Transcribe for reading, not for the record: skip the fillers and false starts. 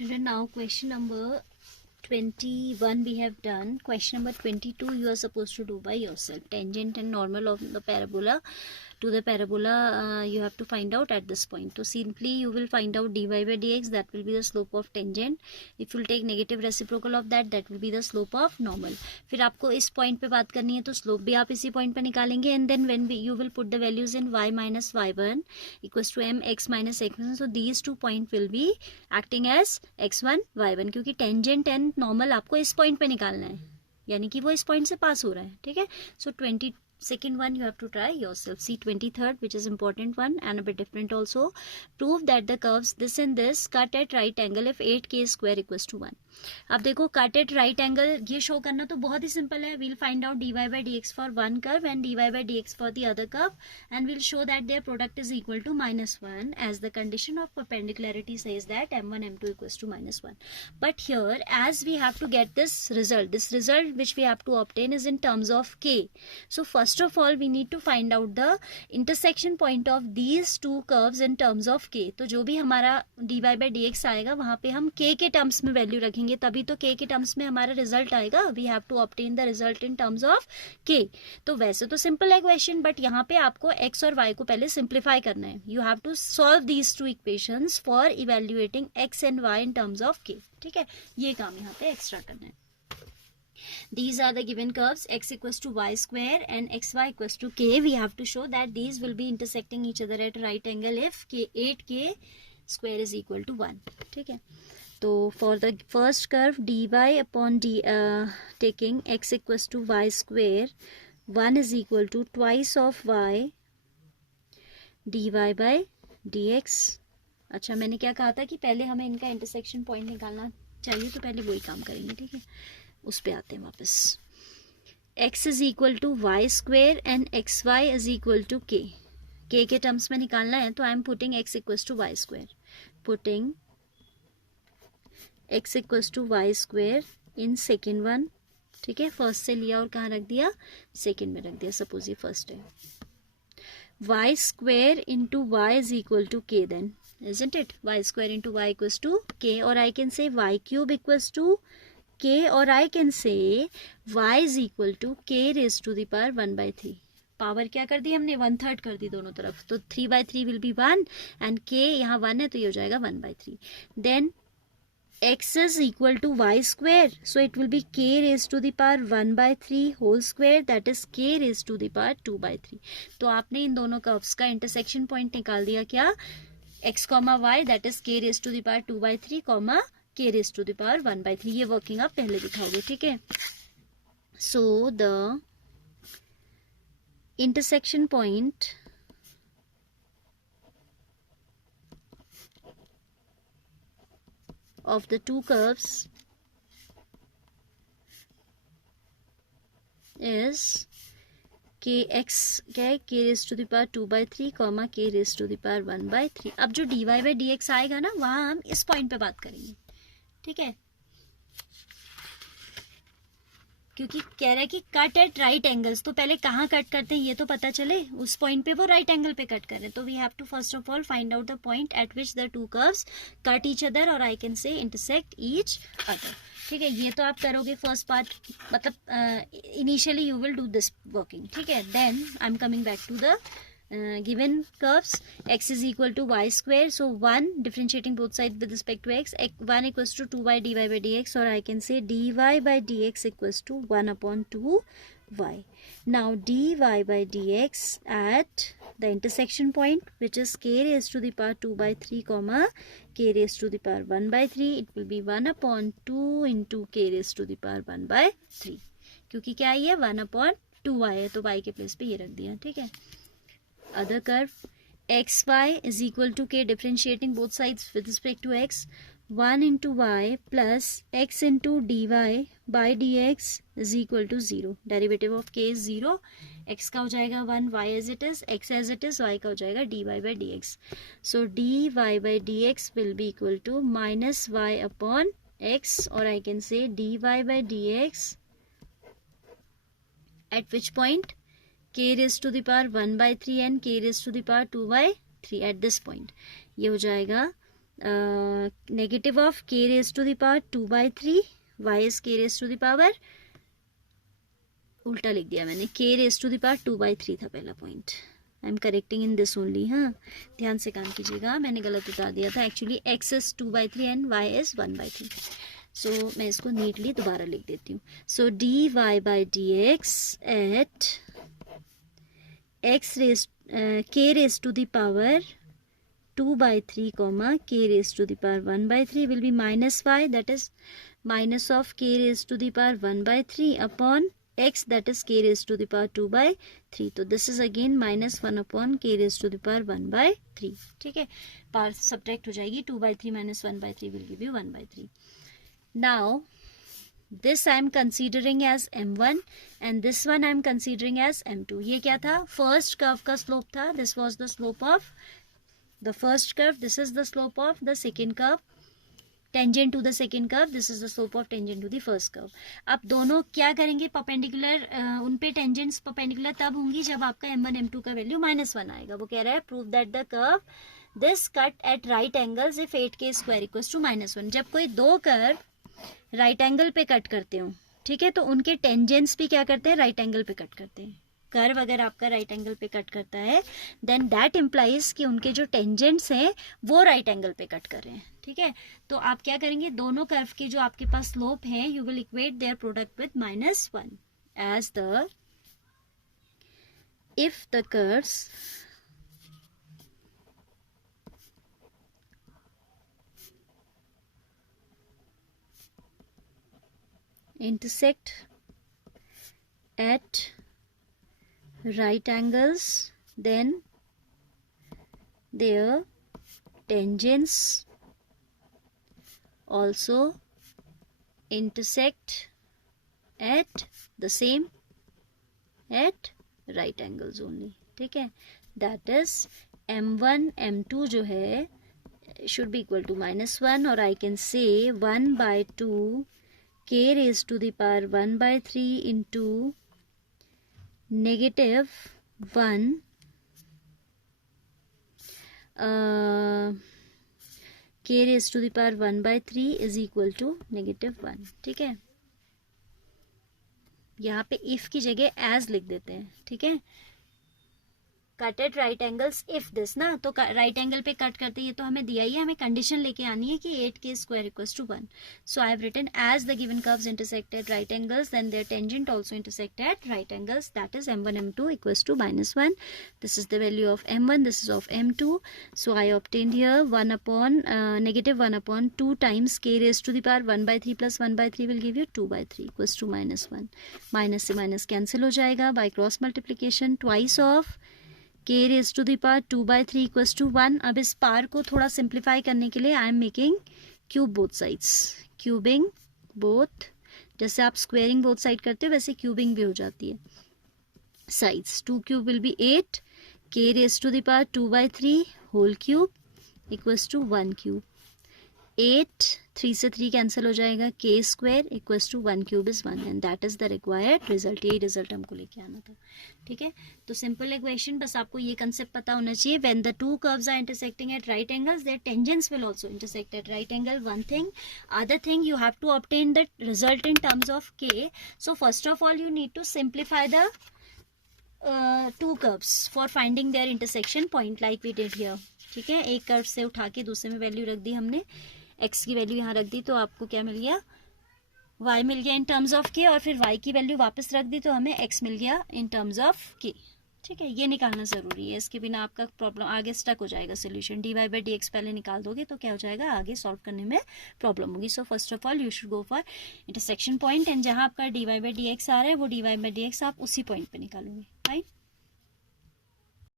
Children, now question number 21 we have done. Question number 22 you are supposed to do by yourself. Tangent and normal of the parabola. To the parabola you have to find out at this point. So simply you will find out dy by dx, that will be the slope of tangent. If you will take negative reciprocal of that, that will be the slope of normal. फिर आपको इस point पे बात करनी है तो slope भी आप इसी पॉइंट पे निकालेंगे. And then when you will put the values in y minus y1 equals to mx minus x1. So these two point will be acting as x1 y1, क्योंकि टेंजेंट एंड नॉर्मल आपको इस point पे निकालना है, यानी कि वो इस पॉइंट से पास हो रहा है. ठीक है. सो 22nd one you have to try yourself. See 23rd, which is important one and a bit different also. Prove that the curves this and this cut at right angle if 8k square equals to 1. अब देखो cut at right angle ये show करना तो बहुत ही simple है. We'll find out dy by dx for one curve and dy by dx for the other curve and we'll show that their product is equal to -1 as the condition of perpendicularity says that m1 m2 equals to -1. But here as we have to get this result which we have to obtain is in terms of k. So first of all we need to find out the intersection point of these two curves in terms of k. तो जो भी हमारा dy by dx आएगा वहां पे हम k के टर्म्स में वैल्यू रखेंगे, तभी तो k के टर्म्स में हमारा रिजल्ट आएगा. We have to obtain the result in terms of k. तो वैसे तो सिंपल है क्वेश्चन, बट यहाँ पे आपको x और y को पहले सिंप्लीफाई करना है. You have to solve these two equations for evaluating x and y in terms of k. ठीक है, ये काम यहाँ पे एक्स्ट्रा करना है. These are the given curves x equals to y square and xy equals to k. We have to show that these will be intersecting each other at right angle if 8k square is equal to 1. ठीक है. तो for the first curve dy upon taking x equals to y square, 1 is equal to twice of y dy by dx. अच्छा, मैंने क्या कहा था कि पहले हमें इनका इंटरसेक्शन पॉइंट निकालना चाहिए, तो पहले वही काम करेंगे. ठीक है, उस पे आते हैं वापस. x is equal to Y square and X Y is equal to k. k के टर्म्स में निकालना है तो I am putting x equals to Y square. Putting x equals to Y square in second one. ठीक है, first से लिया और कहाँ रख दिया, सेकेंड में रख दिया. सपोज ये फर्स्ट है. y square into Y is equal to k then, isn't it? y square into Y equals to k, और I can say y cube equals to k, और I can say y is equal to k raise to the power 1/3. Power क्या कर दी हमने, 1/3 कर दी दोनों तरफ, तो 3/3 will be 1 and k यहाँ 1 है तो ये हो जाएगा 1/3. Then x is equal to y square, so it will be k raised to the power 1/3 whole square, that is k raised to the power 2/3. तो आपने इन दोनों कर्व्स का इंटरसेक्शन पॉइंट निकाल दिया क्या, x, y, that is k raised to the power 2/3, k raised to the power 1/3. ये working आप पहले दिखाओगे. ठीक है. So the intersection point of the two curves is kx क्या है, k raised to the power 2/3, k raised to the power 1/3. अब जो dy by dx आएगा ना, वहां हम इस पॉइंट पे बात करेंगे. ठीक है, क्योंकि कह रहा है कि कट एट राइट एंगल्स, तो पहले कहाँ कट करते हैं ये तो पता चले. उस पॉइंट पे वो राइट एंगल पे कट कर रहे हैं, तो we have to first of all find out the point at which the two curves cut each other, और I can say intersect each other. ठीक है, ये तो आप करोगे फर्स्ट पार्ट, मतलब initially you will do this working. ठीक है. Then I am coming back to the given curves. x is equal to y square, so 1 differentiating both sides with respect to x, 1 equals to 2y dy by dx, or I can say dy by dx equals to 1 upon 2y. Now dy by dx at the intersection point, which is k raised to the power 2/3, k raised to the power 1/3, it will be 1 upon 2 into k raised to the power 1/3. क्योंकि क्या है, 1 upon 2y है, तो y के place पे ये रख दिया. ठीक है. Other curve xy is equal to k differentiating both sides with respect to x, 1 into y plus x into dy by dx is equal to 0. Derivative of k is 0. x का हो जाएगा 1, y as it is, x as it is, y का हो जाएगा dy by dx. So dy by dx will be equal to minus y upon x, or I can say dy by dx at which point, k raised to the power 1/3 and k raised to the power 2/3 at this point. ये हो जाएगा negative of k raise to the power 2/3, y is k raise to the power, उल्टा लिख दिया मैंने, k raise to the power 2/3 था पहला point, I am correcting in this only, हाँ ध्यान से काम कीजिएगा, मैंने गलत उतार दिया था, actually x is 2/3 and y is 1/3. So मैं इसको नीटली दोबारा लिख देती हूँ. So dy/dx at k raise to the power 2/3 comma k raised to the power 1/3 will be minus y, that is minus of k raised to the power 1/3 upon x, that is k raised to the power 2/3. तो this is again minus 1 upon k raised to the power 1/3. ठीक है, power subtract हो जाएगी, 2/3 minus 1/3 will give you 1/3. Now this I am considering as m1 and this one I am considering as m2. ये क्या था, first curve का slope था, this was the slope of the first curve, this is the slope of the second curve, tangent to the second curve, this is the slope of tangent to the first curve. अब दोनों क्या करेंगे, perpendicular, उन पे tangents perpendicular तब होंगी जब आपका m1 m2 का वैल्यू -1 आएगा. वो कह रहा है prove that the curve this cut at right angles if 8k square equals to -1. जब कोई दो कर्व राइट एंगल पे कट करते हो, ठीक है, तो उनके टेंजेंट्स भी क्या करते हैं, राइट एंगल पे कट करते हैं. कर्व अगर आपका राइट एंगल पे कट करता है देन दैट इम्प्लाइज कि उनके जो टेंजेंट्स हैं वो राइट एंगल पे कट कर रहे हैं. ठीक है, तो आप क्या करेंगे, दोनों कर्व के जो आपके पास स्लोप हैं you will equate their product with -1 as the if the curves intersect at right angles then their tangents also intersect at the same at right angles only. ठीक है, that is m1 m2 जो है should be equal to -1 और I can say 1/2 k raised to the power 1/3 into -1 k raised to the power 1/3 is equal to -1. ठीक है, यहाँ पे if की जगह as लिख देते हैं. ठीक है, cut at right angles if this ना, तो राइट एंगल पे कट करते ये तो हमें दिया ही है, हमें कंडीशन लेके आनी है कि 8k square equals to 1. So I have written as the given curves intersect at right angles then their tangent also intersect at right angles, that is m1 m2 equals to -1. This is the value of m1, this is of m2. So I obtained here -1/2 times k raise to the power 1/3 plus 1/3 will give you 2/3 equals to -1. Minus से minus cancel हो जाएगा by cross multiplication. Twice of k raise to the power 2/3 equals to 1. अब इस power को थोड़ा simplify करने के लिए I am making cube both sides, cubing both, जैसे आप स्क्वेयरिंग बोथ साइड करते हो वैसे क्यूबिंग भी हो जाती है sides. 2 cube will be 8, k raise to the power 2/3 whole cube equals to 1 cube. 8 3 से 3 कैंसिल हो जाएगा, k square equals to 1 cube is 1 and that is the required result. यही रिजल्ट हमको लेके आना था. ठीक है, तो सिंपल इक्वेशन, बस आपको ये कंसेप्ट पता होना चाहिए. When the two curves are intersecting at right angles their tangents will also intersect at right angle. One thing, other thing, you have to obtain the result in terms of k. So first of all you need to simplify the two curves for finding their intersection point like we did here. ठीक है, एक curve से उठा के दूसरे में value रख दी हमने, x की वैल्यू यहाँ रख दी तो आपको क्या मिल गया, y मिल गया इन टर्म्स ऑफ k, और फिर y की वैल्यू वापस रख दी तो हमें x मिल गया इन टर्म्स ऑफ k. ठीक है, ये निकालना ज़रूरी है, इसके बिना आपका प्रॉब्लम आगे स्टक हो जाएगा. सोल्यूशन dy/dx पहले निकाल दोगे तो क्या हो जाएगा, आगे सॉल्व करने में प्रॉब्लम होगी. सो first of all you should go for intersection point and जहाँ आपका dy/dx आ रहा है वो dy/dx आप उसी पॉइंट पे निकालोगे. राइट.